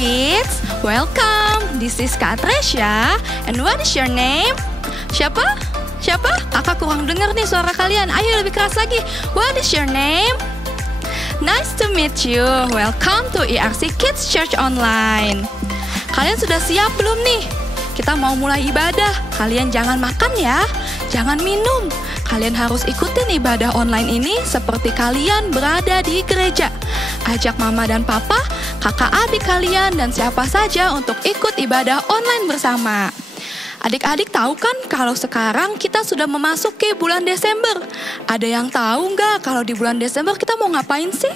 kids, welcome. This is Kak Tresya. And what is your name? Siapa? Kakak kurang dengar nih suara kalian. Ayo lebih keras lagi. What is your name? Nice to meet you. Welcome to ERC Kids Church Online. Kalian sudah siap belum nih? Kita mau mulai ibadah. Kalian jangan makan ya, jangan minum. Kalian harus ikutin ibadah online ini seperti kalian berada di gereja. Ajak mama dan papa, kakak adik kalian, dan siapa saja untuk ikut ibadah online bersama. Adik-adik tahu kan kalau sekarang kita sudah memasuki bulan Desember? Ada yang tahu nggak kalau di bulan Desember kita mau ngapain sih?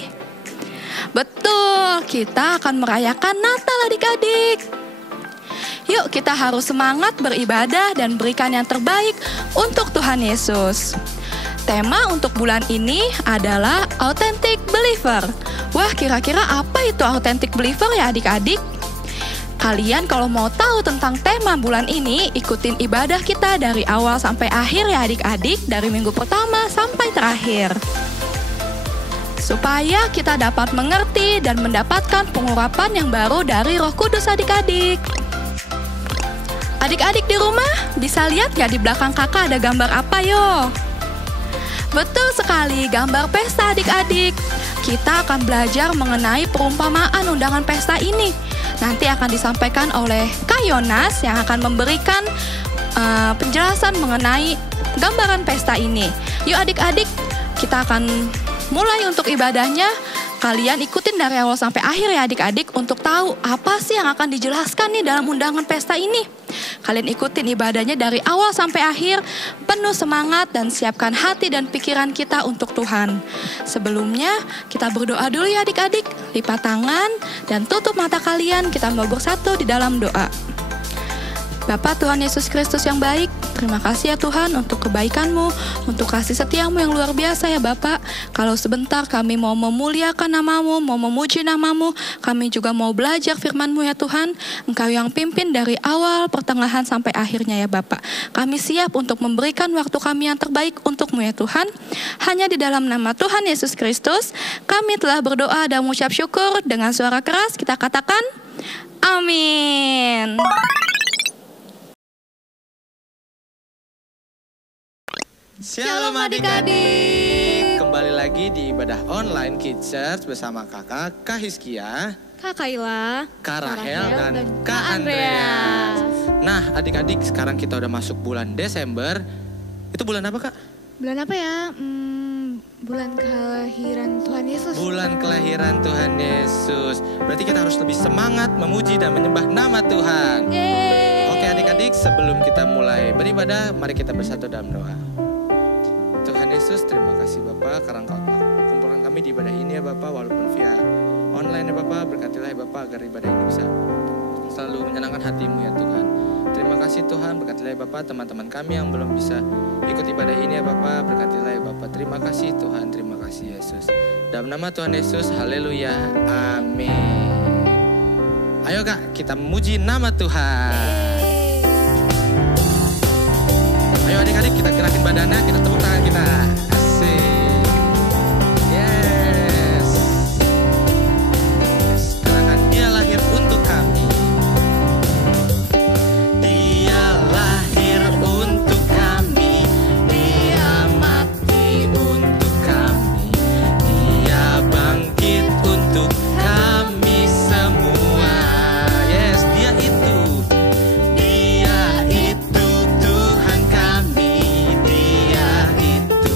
Betul, kita akan merayakan Natal adik-adik. Yuk kita harus semangat beribadah dan berikan yang terbaik untuk Tuhan Yesus. Tema untuk bulan ini adalah Authentic Believer. Wah, kira-kira apa itu Authentic Believer ya adik-adik? Kalian kalau mau tahu tentang tema bulan ini, ikutin ibadah kita dari awal sampai akhir ya adik-adik, dari minggu pertama sampai terakhir. Supaya kita dapat mengerti dan mendapatkan pengurapan yang baru dari Roh Kudus adik-adik. Adik-adik di rumah, bisa lihat gak di belakang kakak ada gambar apa yo? Betul sekali, gambar pesta adik-adik. Kita akan belajar mengenai perumpamaan undangan pesta ini. Nanti akan disampaikan oleh Kak Yonas yang akan memberikan penjelasan mengenai gambaran pesta ini. Yuk adik-adik, kita akan mulai untuk ibadahnya. Kalian ikutin dari awal sampai akhir ya adik-adik untuk tahu apa sih yang akan dijelaskan nih dalam undangan pesta ini. Kalian ikutin ibadahnya dari awal sampai akhir, penuh semangat dan siapkan hati dan pikiran kita untuk Tuhan. Sebelumnya kita berdoa dulu ya adik-adik. Lipat tangan dan tutup mata kalian, kita mau bersatu di dalam doa. Bapa Tuhan Yesus Kristus yang baik, terima kasih ya Tuhan untuk kebaikan-Mu, untuk kasih setia-Mu yang luar biasa ya Bapak. Kalau sebentar kami mau memuliakan nama-Mu, mau memuji nama-Mu, kami juga mau belajar firman-Mu ya Tuhan. Engkau yang pimpin dari awal, pertengahan sampai akhirnya ya Bapak. Kami siap untuk memberikan waktu kami yang terbaik untuk-Mu ya Tuhan. Hanya di dalam nama Tuhan Yesus Kristus, kami telah berdoa dan mengucap syukur. Dengan suara keras kita katakan, amin. Shalom adik-adik. Kembali lagi di ibadah online Kids Church bersama kakak Kak Hizkia, Kak Kaila, Kak Rahel, dan Kak Andreas. Nah adik-adik, sekarang kita udah masuk bulan Desember. Itu bulan apa Kak? Bulan apa ya? Bulan kelahiran Tuhan Yesus. Bulan kelahiran Tuhan Yesus. Berarti kita harus lebih semangat memuji dan menyembah nama Tuhan. Oke adik-adik, sebelum kita mulai beribadah, mari kita bersatu dalam doa. Tuhan Yesus, terima kasih Bapak karena Engkau telah kumpulkan kami di ibadah ini ya Bapak, walaupun via online ya Bapak. Berkatilah ya Bapak agar ibadah ini bisa selalu menyenangkan hati-Mu ya Tuhan. Terima kasih Tuhan, berkatilah ya Bapak teman-teman kami yang belum bisa ikut ibadah ini ya Bapak. Berkatilah ya Bapak, terima kasih Tuhan, terima kasih Yesus. Dalam nama Tuhan Yesus, haleluya, amin. Ayo Kak, kita memuji nama Tuhan. Ayo adik-adik, kita gerakin badannya, kita tepuk tangan kita. Asik. Yes. Karena Dia lahir untuk kami. Dia lahir untuk kami. Dia mati untuk kami. Dia bangkit untuk kami semua. Yes, Dia itu. Dia itu Tuhan kami. Dia itu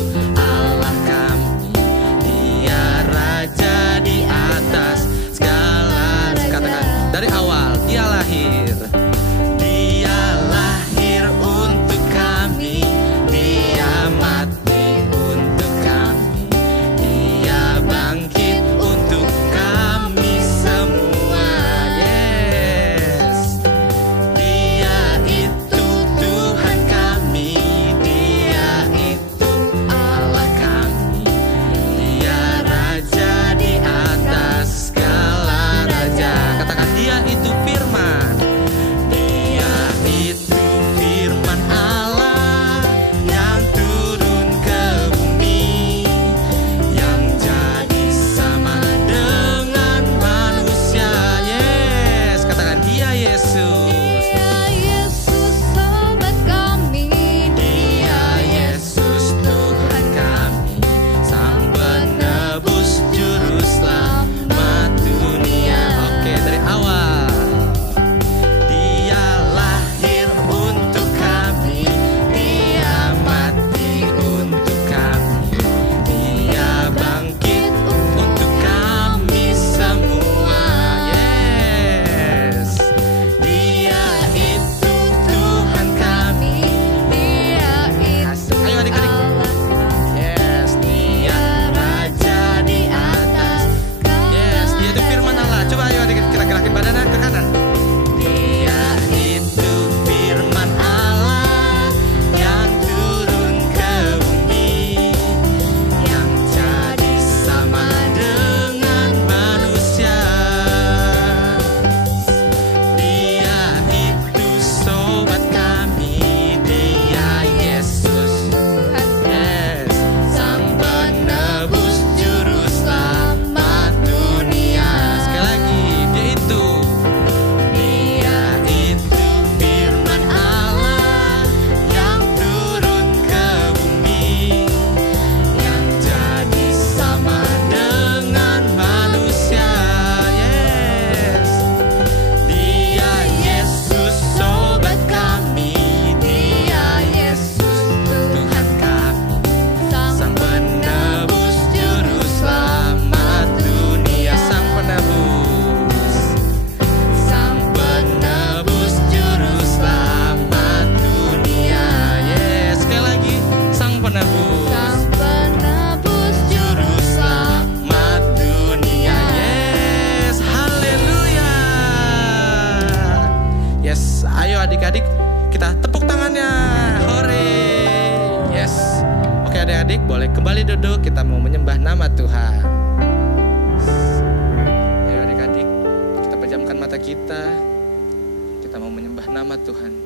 nama Tuhan.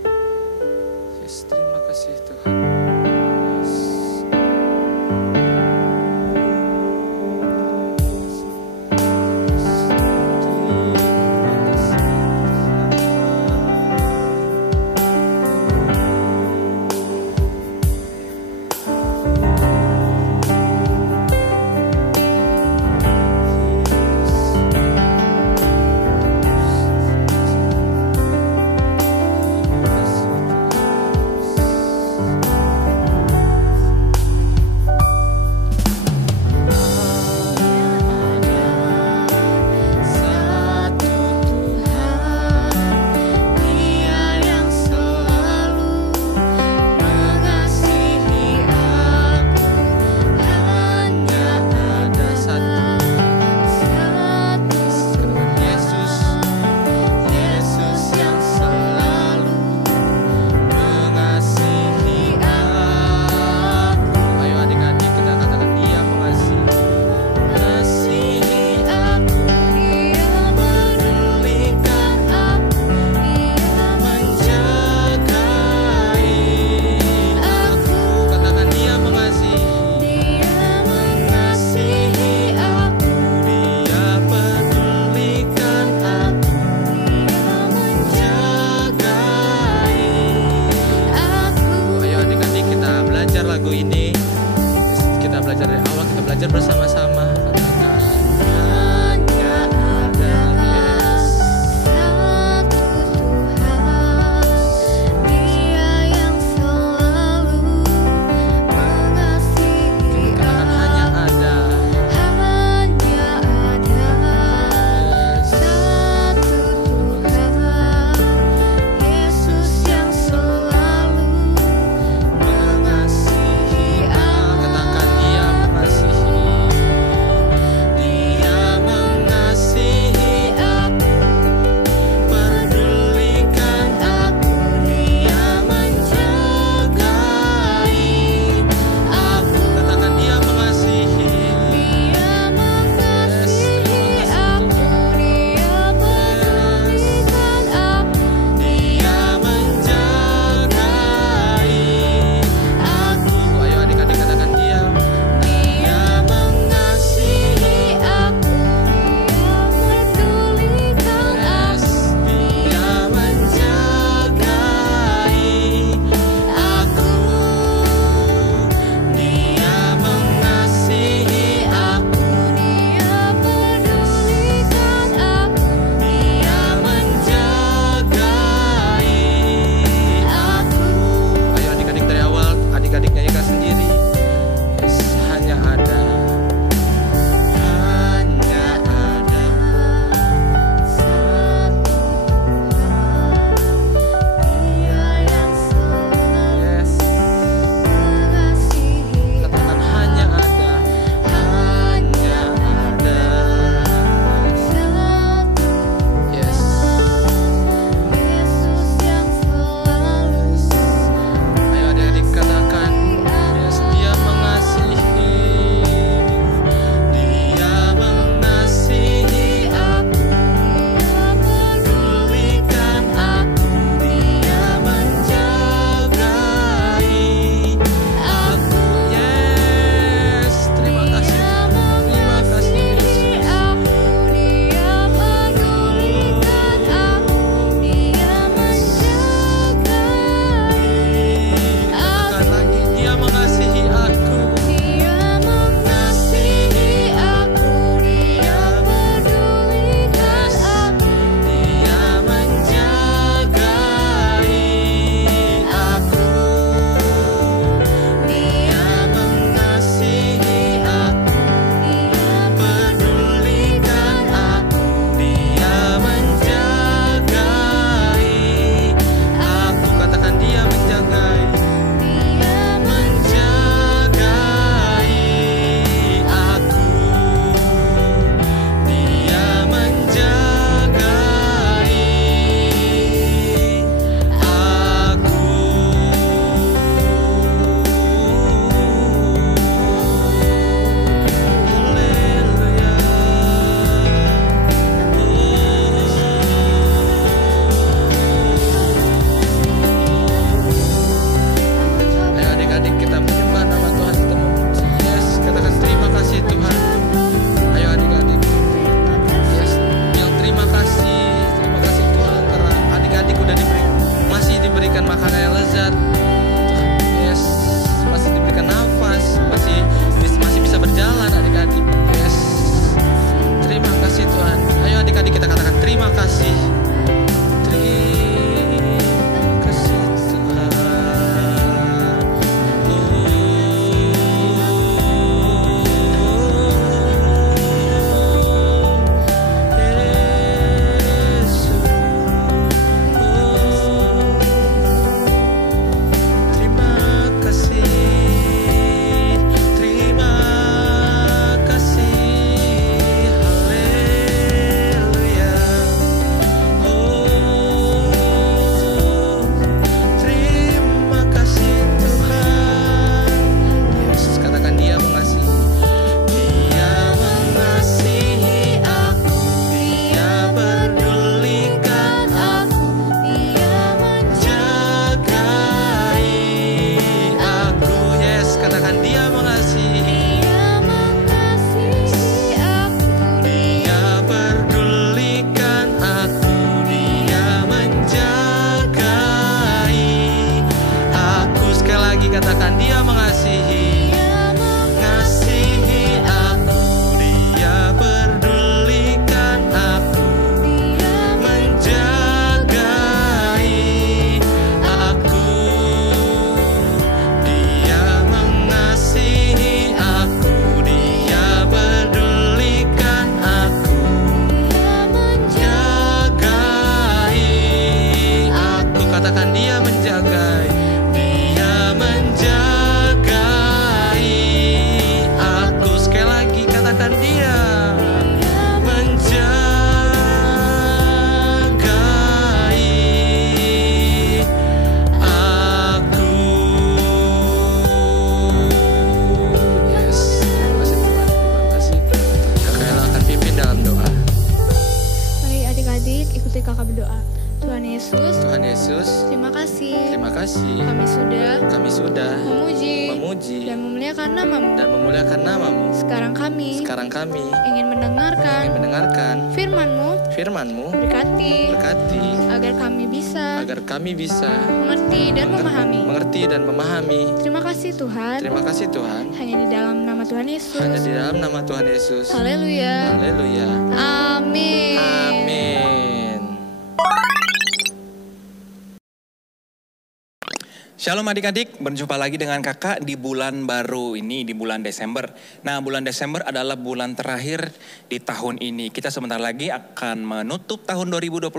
Yes, terima kasih Tuhan. Yes. Yesus. Terima kasih. Terima kasih. Kami sudah memuji dan memuliakan namamu. Sekarang kami ingin mendengarkan firman-Mu. Berkati agar kami bisa mengerti dan memahami. Terima kasih Tuhan. Hanya di dalam nama Tuhan Yesus. Haleluya. Amin. Shalom adik-adik, berjumpa lagi dengan kakak di bulan baru ini, di bulan Desember. Nah, bulan Desember adalah bulan terakhir di tahun ini. Kita sebentar lagi akan menutup tahun 2021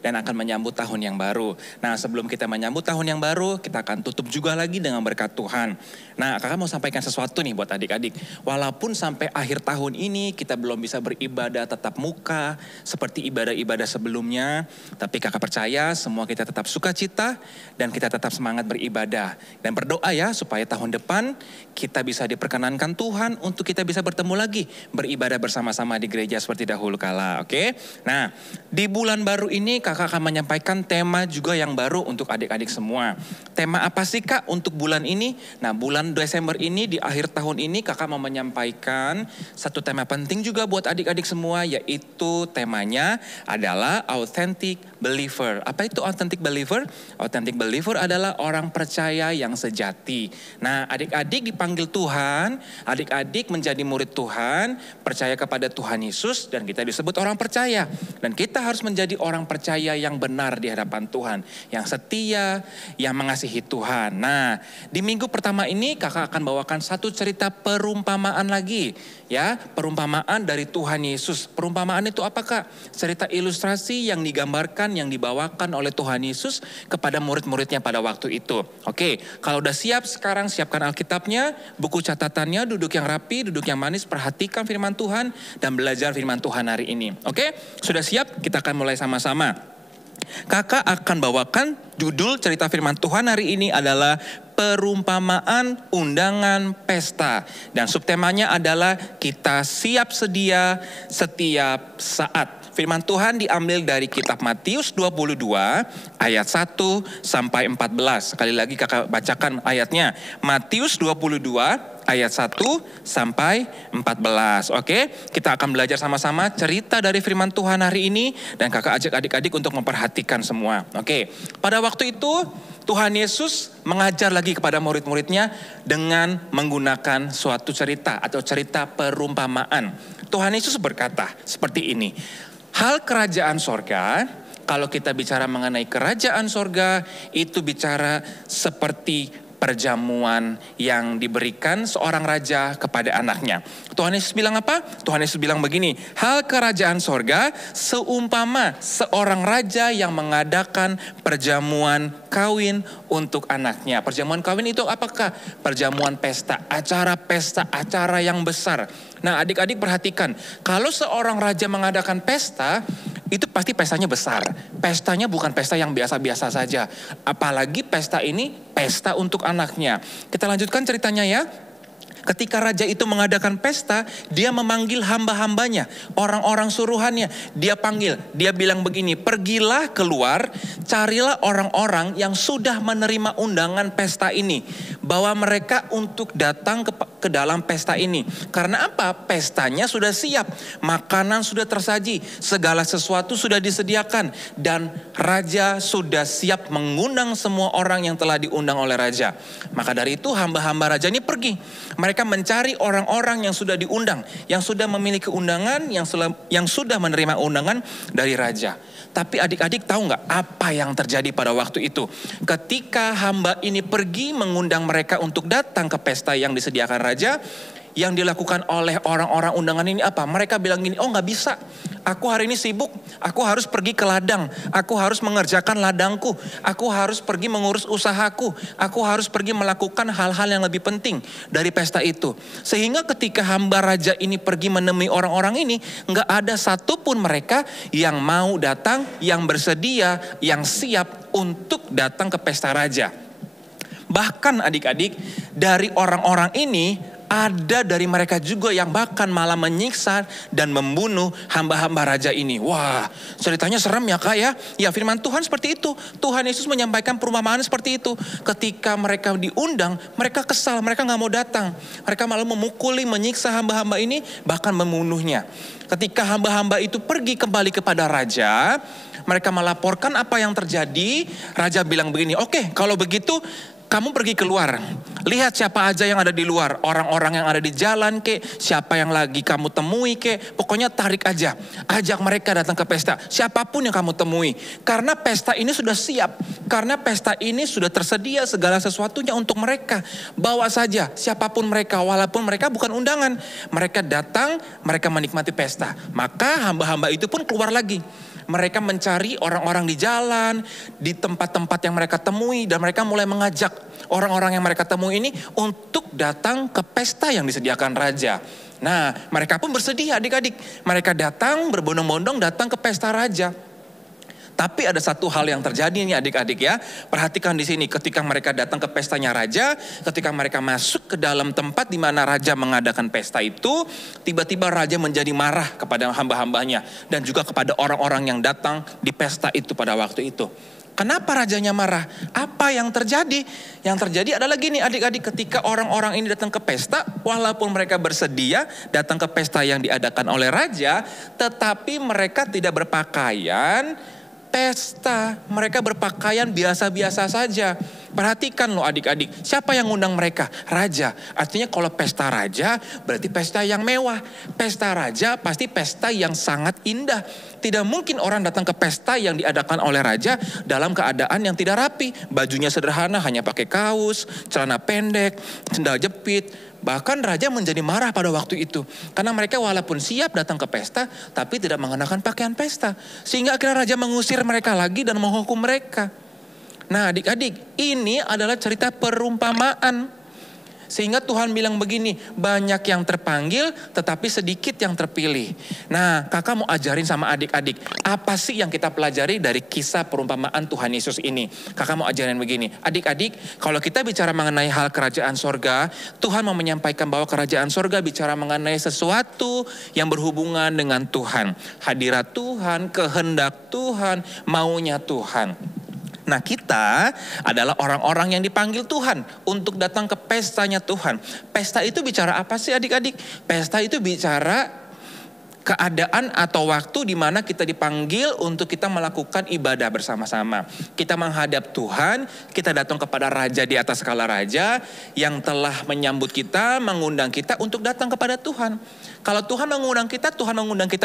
dan akan menyambut tahun yang baru. Nah, sebelum kita menyambut tahun yang baru, kita akan tutup juga lagi dengan berkat Tuhan. Nah, kakak mau sampaikan sesuatu nih buat adik-adik. Walaupun sampai akhir tahun ini kita belum bisa beribadah tatap muka seperti ibadah-ibadah sebelumnya, tapi kakak percaya semua kita tetap sukacita dan kita tetap semangat beribadah dan berdoa ya supaya tahun depan kita bisa diperkenankan Tuhan untuk kita bisa bertemu lagi beribadah bersama-sama di gereja seperti dahulu kala. Oke? Nah, di bulan baru ini kakak akan menyampaikan tema juga yang baru untuk adik-adik semua. Tema apa sih kak untuk bulan ini? Nah, bulan Desember ini di akhir tahun ini kakak mau menyampaikan satu tema penting juga buat adik-adik semua, yaitu temanya adalah authentic believer. Apa itu authentic believer? Authentic believer adalah orang percaya yang sejati. Nah, adik-adik dipanggil Tuhan, adik-adik menjadi murid Tuhan, percaya kepada Tuhan Yesus, dan kita disebut orang percaya. Dan kita harus menjadi orang percaya yang benar di hadapan Tuhan, yang setia, yang mengasihi Tuhan. Nah, di minggu pertama ini kakak akan bawakan satu cerita perumpamaan lagi. Ya, perumpamaan dari Tuhan Yesus. Perumpamaan itu apa kak? Cerita ilustrasi yang digambarkan, yang dibawakan oleh Tuhan Yesus kepada murid-muridnya pada waktu itu. Oke, kalau udah siap sekarang siapkan Alkitabnya, buku catatannya, duduk yang rapi, duduk yang manis, perhatikan firman Tuhan dan belajar firman Tuhan hari ini. Oke, sudah siap? Kita akan mulai sama-sama. Kakak akan bawakan judul cerita firman Tuhan hari ini adalah perumpamaan undangan pesta. Dan subtemanya adalah kita siap sedia setiap saat. Firman Tuhan diambil dari kitab Matius 22 ayat 1 sampai 14. Sekali lagi kakak bacakan ayatnya. Matius 22 ayat 1 sampai 14. Oke, kita akan belajar sama-sama cerita dari firman Tuhan hari ini. Dan kakak ajak adik-adik untuk memperhatikan semua. Oke, pada waktu itu Tuhan Yesus mengajar lagi kepada murid-muridnya dengan menggunakan suatu cerita atau cerita perumpamaan. Tuhan Yesus berkata seperti ini. Hal kerajaan sorga, kalau kita bicara mengenai kerajaan sorga, itu bicara seperti perjamuan yang diberikan seorang raja kepada anaknya. Tuhan Yesus bilang apa? Tuhan Yesus bilang begini, hal kerajaan sorga seumpama seorang raja yang mengadakan perjamuan kawin untuk anaknya. Perjamuan kawin itu apakah? Perjamuan pesta, acara yang besar. Nah, adik-adik perhatikan, kalau seorang raja mengadakan pesta, itu pasti pestanya besar. Pestanya bukan pesta yang biasa-biasa saja. Apalagi pesta ini pesta untuk anaknya. Kita lanjutkan ceritanya ya. Ketika raja itu mengadakan pesta, dia memanggil hamba-hambanya, orang-orang suruhannya. Dia panggil, dia bilang begini, pergilah keluar, carilah orang-orang yang sudah menerima undangan pesta ini. Bawa mereka untuk datang ke dalam pesta ini. Karena apa? Pestanya sudah siap, makanan sudah tersaji, segala sesuatu sudah disediakan. Dan raja sudah siap mengundang semua orang yang telah diundang oleh raja. Maka dari itu hamba-hamba raja ini pergi. Mereka mencari orang-orang yang sudah diundang, yang sudah memiliki undangan, yang sudah menerima undangan dari raja. Tapi adik-adik tahu nggak apa yang terjadi pada waktu itu? Ketika hamba ini pergi mengundang mereka untuk datang ke pesta yang disediakan raja, yang dilakukan oleh orang-orang undangan ini apa? Mereka bilang gini, oh nggak bisa. Aku hari ini sibuk, aku harus pergi ke ladang, aku harus mengerjakan ladangku, aku harus pergi mengurus usahaku, aku harus pergi melakukan hal-hal yang lebih penting dari pesta itu. Sehingga ketika hamba raja ini pergi menemui orang-orang ini, nggak ada satupun mereka yang mau datang, yang bersedia, yang siap untuk datang ke pesta raja. Bahkan adik-adik, dari orang-orang ini ada dari mereka juga yang bahkan malah menyiksa dan membunuh hamba-hamba raja ini. Wah, ceritanya serem ya Kak ya. Ya, firman Tuhan seperti itu. Tuhan Yesus menyampaikan perumpamaan seperti itu. Ketika mereka diundang, mereka kesal, mereka gak mau datang. Mereka malah memukuli, menyiksa hamba-hamba ini, bahkan membunuhnya. Ketika hamba-hamba itu pergi kembali kepada raja, mereka melaporkan apa yang terjadi. Raja bilang begini, oke, kalau begitu kamu pergi keluar. Lihat siapa aja yang ada di luar. Orang-orang yang ada di jalan kek. Siapa yang lagi kamu temui kek. Pokoknya tarik aja. Ajak mereka datang ke pesta. Siapapun yang kamu temui. Karena pesta ini sudah siap. Karena pesta ini sudah tersedia segala sesuatunya untuk mereka. Bawa saja siapapun mereka. Walaupun mereka bukan undangan. Mereka datang, mereka menikmati pesta. Maka hamba-hamba itu pun keluar lagi. Mereka mencari orang-orang di jalan, di tempat-tempat yang mereka temui, dan mereka mulai mengajak orang-orang yang mereka temui ini untuk datang ke pesta yang disediakan raja. Nah, mereka pun bersedia adik-adik. Mereka datang berbondong-bondong datang ke pesta raja. Tapi ada satu hal yang terjadi nih adik-adik ya. Perhatikan di sini, ketika mereka datang ke pestanya raja, ketika mereka masuk ke dalam tempat di mana raja mengadakan pesta itu, tiba-tiba raja menjadi marah kepada hamba-hambanya dan juga kepada orang-orang yang datang di pesta itu pada waktu itu. Kenapa rajanya marah? Apa yang terjadi? Yang terjadi adalah gini adik-adik, ketika orang-orang ini datang ke pesta, walaupun mereka bersedia datang ke pesta yang diadakan oleh raja, tetapi mereka tidak berpakaian pesta, mereka berpakaian biasa-biasa saja. Perhatikan loh adik-adik, siapa yang ngundang mereka? Raja. Artinya kalau pesta raja berarti pesta yang mewah. Pesta raja pasti pesta yang sangat indah. Tidak mungkin orang datang ke pesta yang diadakan oleh raja dalam keadaan yang tidak rapi. Bajunya sederhana, hanya pakai kaos, celana pendek, sendal jepit. Bahkan raja menjadi marah pada waktu itu. Karena mereka walaupun siap datang ke pesta, tapi tidak mengenakan pakaian pesta. Sehingga akhirnya raja mengusir mereka lagi dan menghukum mereka. Nah adik-adik, ini adalah cerita perumpamaan. Sehingga Tuhan bilang begini, banyak yang terpanggil tetapi sedikit yang terpilih. Nah kakak mau ajarin sama adik-adik, apa sih yang kita pelajari dari kisah perumpamaan Tuhan Yesus ini? Kakak mau ajarin begini, adik-adik kalau kita bicara mengenai hal kerajaan sorga, Tuhan mau menyampaikan bahwa kerajaan sorga bicara mengenai sesuatu yang berhubungan dengan Tuhan. Hadirat Tuhan, kehendak Tuhan, maunya Tuhan. Nah kita adalah orang-orang yang dipanggil Tuhan untuk datang ke pestanya Tuhan. Pesta itu bicara apa sih adik-adik? Pesta itu bicara keadaan atau waktu di mana kita dipanggil untuk kita melakukan ibadah bersama-sama. Kita menghadap Tuhan, kita datang kepada Raja di atas segala raja yang telah menyambut kita, mengundang kita untuk datang kepada Tuhan. Kalau Tuhan mengundang kita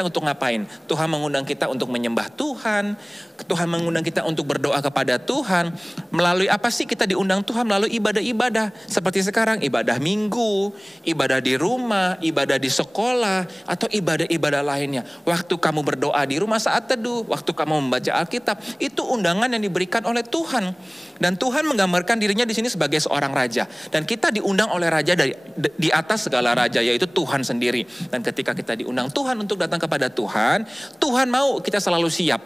untuk ngapain? Tuhan mengundang kita untuk menyembah Tuhan. Tuhan mengundang kita untuk berdoa kepada Tuhan. Melalui apa sih kita diundang Tuhan? Melalui ibadah-ibadah. Seperti sekarang ibadah minggu, ibadah di rumah, ibadah di sekolah, atau ibadah-ibadah lainnya. Waktu kamu berdoa di rumah saat teduh, waktu kamu membaca Alkitab, itu undangan yang diberikan oleh Tuhan. Dan Tuhan menggambarkan dirinya di sini sebagai seorang raja. Dan kita diundang oleh raja di atas segala raja, yaitu Tuhan sendiri. Dan ketika kita diundang Tuhan untuk datang kepada Tuhan, Tuhan mau kita selalu siap.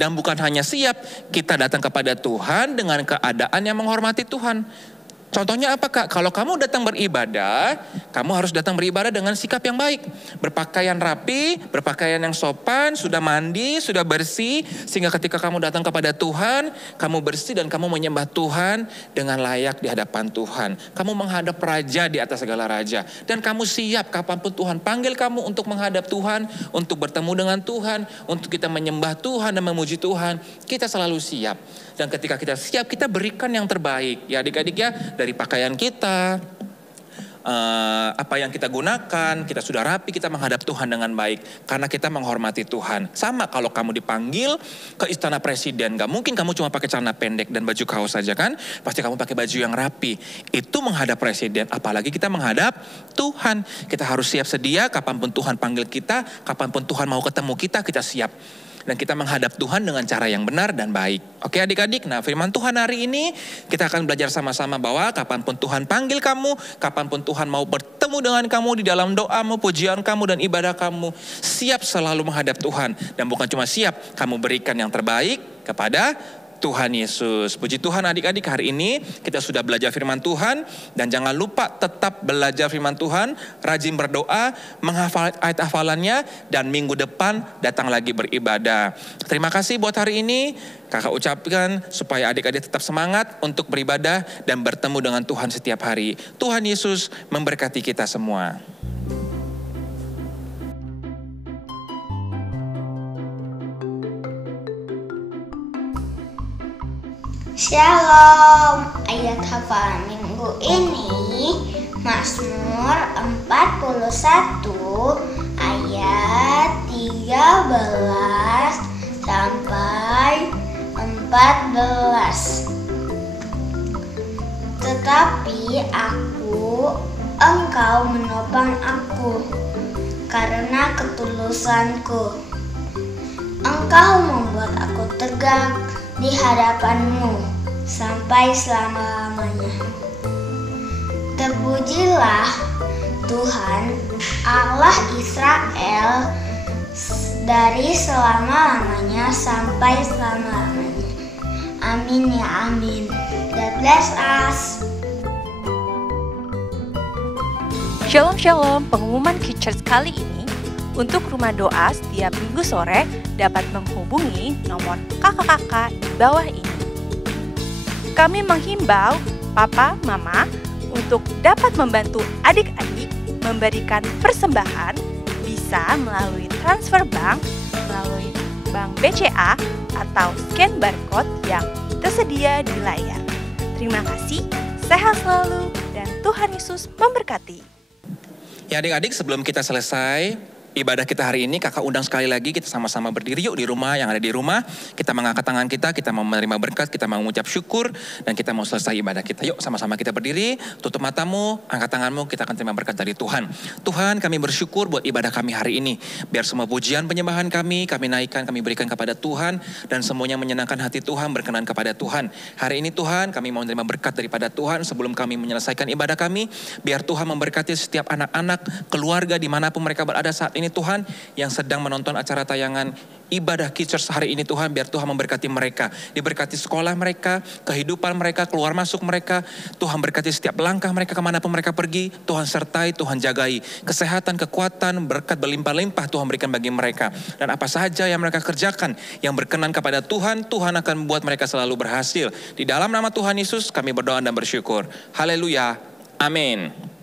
Dan bukan hanya siap, kita datang kepada Tuhan dengan keadaan yang menghormati Tuhan. Contohnya apa Kak? Kalau kamu datang beribadah, kamu harus datang beribadah dengan sikap yang baik. Berpakaian rapi, berpakaian yang sopan, sudah mandi, sudah bersih. Sehingga ketika kamu datang kepada Tuhan, kamu bersih dan kamu menyembah Tuhan dengan layak di hadapan Tuhan. Kamu menghadap Raja di atas segala raja. Dan kamu siap kapanpun Tuhan panggil kamu untuk menghadap Tuhan, untuk bertemu dengan Tuhan, untuk kita menyembah Tuhan dan memuji Tuhan. Kita selalu siap. Dan ketika kita siap, kita berikan yang terbaik. Ya adik-adik ya, dari pakaian kita, apa yang kita gunakan, kita sudah rapi, kita menghadap Tuhan dengan baik. Karena kita menghormati Tuhan. Sama kalau kamu dipanggil ke istana presiden, gak mungkin kamu cuma pakai celana pendek dan baju kaos saja kan. Pasti kamu pakai baju yang rapi. Itu menghadap presiden, apalagi kita menghadap Tuhan. Kita harus siap sedia, kapanpun Tuhan panggil kita, kapanpun Tuhan mau ketemu kita, kita siap. Dan kita menghadap Tuhan dengan cara yang benar dan baik. Oke adik-adik, nah firman Tuhan hari ini kita akan belajar sama-sama bahwa kapanpun Tuhan panggil kamu, kapanpun Tuhan mau bertemu dengan kamu di dalam doamu, pujian kamu dan ibadah kamu, siap selalu menghadap Tuhan. Dan bukan cuma siap, kamu berikan yang terbaik kepada Tuhan Yesus. Puji Tuhan adik-adik, hari ini kita sudah belajar firman Tuhan. Dan jangan lupa tetap belajar firman Tuhan, rajin berdoa, menghafal ayat hafalannya, dan minggu depan datang lagi beribadah. Terima kasih buat hari ini. Kakak ucapkan supaya adik-adik tetap semangat untuk beribadah dan bertemu dengan Tuhan setiap hari. Tuhan Yesus memberkati kita semua. Shalom, ayat hafalan minggu ini Mazmur 41 ayat 13 sampai 14. Tetapi engkau menopang aku karena ketulusanku. Engkau membuat aku tegak di hadapanmu sampai selama-lamanya. Terpujilah Tuhan Allah Israel dari selama-lamanya sampai selama-lamanya. Amin ya amin. God bless us. Shalom Shalom, pengumuman Kids kali ini untuk rumah doa setiap minggu sore dapat menghubungi nomor kakak-kakak di bawah ini. Kami menghimbau papa, mama untuk dapat membantu adik-adik memberikan persembahan bisa melalui transfer bank, melalui bank BCA atau scan barcode yang tersedia di layar. Terima kasih, sehat selalu, dan Tuhan Yesus memberkati. Ya adik-adik, sebelum kita selesai ibadah kita hari ini, kakak undang sekali lagi kita sama-sama berdiri yuk di rumah, yang ada di rumah. Kita mengangkat tangan kita mau menerima berkat, kita mau mengucap syukur, dan kita mau selesai ibadah kita. Yuk sama-sama kita berdiri, tutup matamu, angkat tanganmu, kita akan terima berkat dari Tuhan. Tuhan, kami bersyukur buat ibadah kami hari ini. Biar semua pujian penyembahan kami naikkan, kami berikan kepada Tuhan, dan semuanya menyenangkan hati Tuhan, berkenan kepada Tuhan. Hari ini Tuhan, kami mau menerima berkat daripada Tuhan. Sebelum kami menyelesaikan ibadah kami, biar Tuhan memberkati setiap anak-anak, keluarga dimanapun mereka berada saat ini Tuhan, yang sedang menonton acara tayangan ibadah Kids hari ini Tuhan, biar Tuhan memberkati mereka, diberkati sekolah mereka, kehidupan mereka, keluar masuk mereka. Tuhan berkati setiap langkah mereka kemanapun mereka pergi. Tuhan sertai, Tuhan jagai, kesehatan, kekuatan, berkat berlimpah-limpah Tuhan berikan bagi mereka. Dan apa saja yang mereka kerjakan yang berkenan kepada Tuhan, Tuhan akan membuat mereka selalu berhasil. Di dalam nama Tuhan Yesus kami berdoa dan bersyukur. Haleluya, amin.